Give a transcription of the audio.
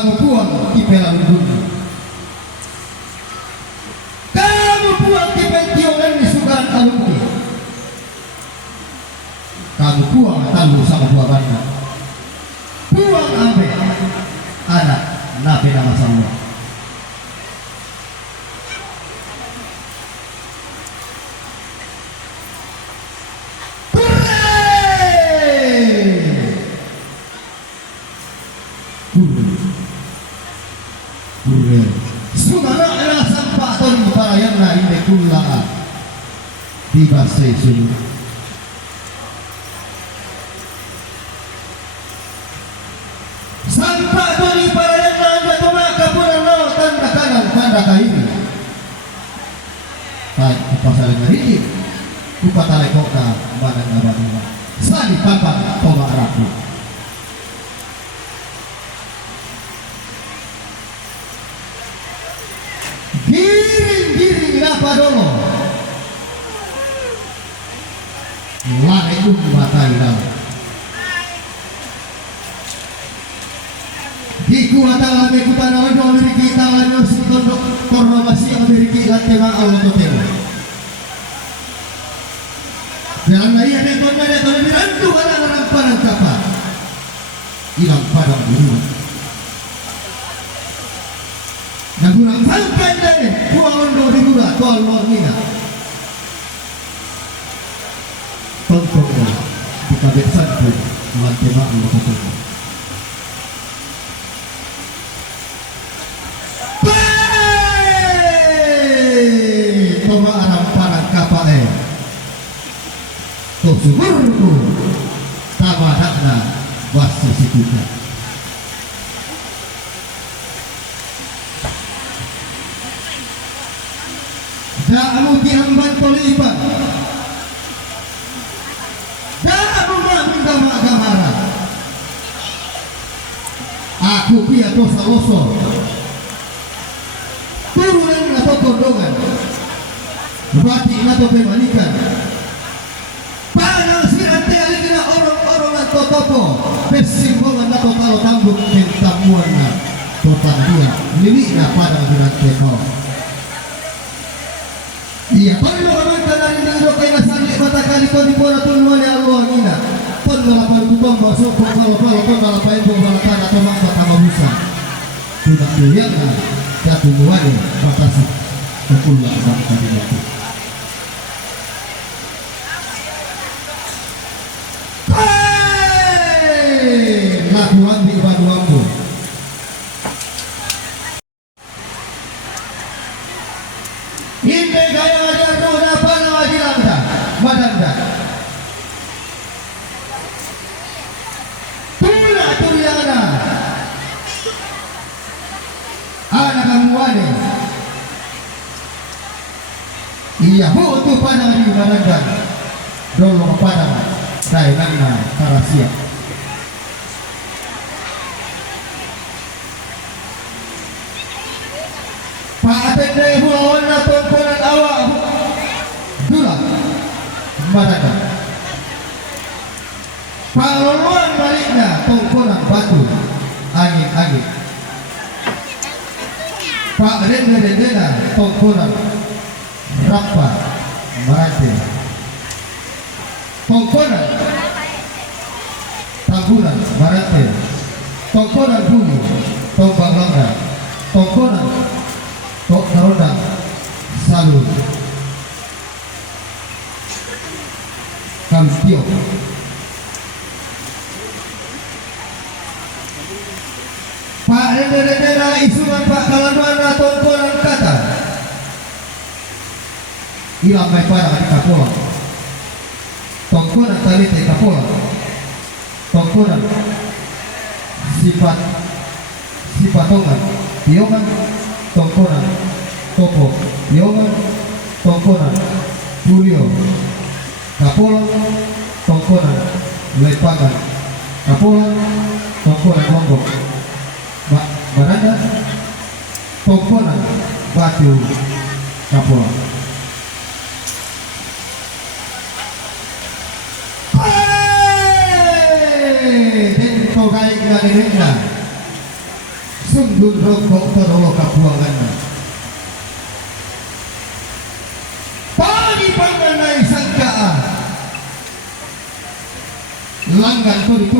kamu buang di pelan bumi, kamu buang di pentiongan di sukaran alumni, kamu buang talu sama buah banda, buang abe anak nabi nama Allah. Sumana sampah ton parayana inde kulla di basai sunu sampah ton parayana inde tona kapunan no tanda kanan tanda kairi tai pasal ngari kupatale kota mana ngabana sali papan toma rapu giring-giring apa dulu lah itu matai dah dikuatan lagi kutan orang dari kita lagi untuk koromasi dari kita tema Allah tema dan lagi ada ton dirantu orang padang kapal hilang padang dulu. Nagurang falkan deh, buang do di gura, tol mornina. Tonton kita besan pun, mantema Allah betul. Toma aram parang kapae, to sumurku, tama dakna wasu sikita. Da'amu diamban toliban Da'amu ma'amin gama-gamara aku pia dosa-loso turunan atau gondongan bati atau pemanikan panang sirante alikina orang-orang atau topo besimbongan atau talo tambuk kentamuan totan dia lilikna panang sirante kau. Iya, kalau orang dari negara kaya sandi mata kali kau di pora tunuan yang Allah ina. Pun melakukan kupang basok, pun melakukan pembalakan atau maksa tambah busa. Tidak dilihatlah jatuh muanya batasi kekulah bangsa di waktu. Lakuan di baduamu. Inde gaya ajar roda panah ajilanda madanda tula tuliana anak kamuane iya butuh panah di madanda dolo panah dainana karasia Pak Atende Bulawan tontonan awak dula madanda Pak Loluan baliknya tontonan batu angin-angin Pak Rende-rendena tontonan rapa merante tontonan tamburan merante tontonan bumi tombang langga tontonan tok karoda salur kampio Pak Rende-rendena isuman Pak Kalanwana tontonan kata ilang may para di kapola tontonan talite kapola tontonan sipatongan piongan tongkonan topo piongan tongkonan pulio kapola tongkonan lepangan kapola tongkonan lombok baranda tongkonan batu kapola dan kau kaya kita dengar dun rokok terolok kapuangan. Pagi panganai sangkaan langgan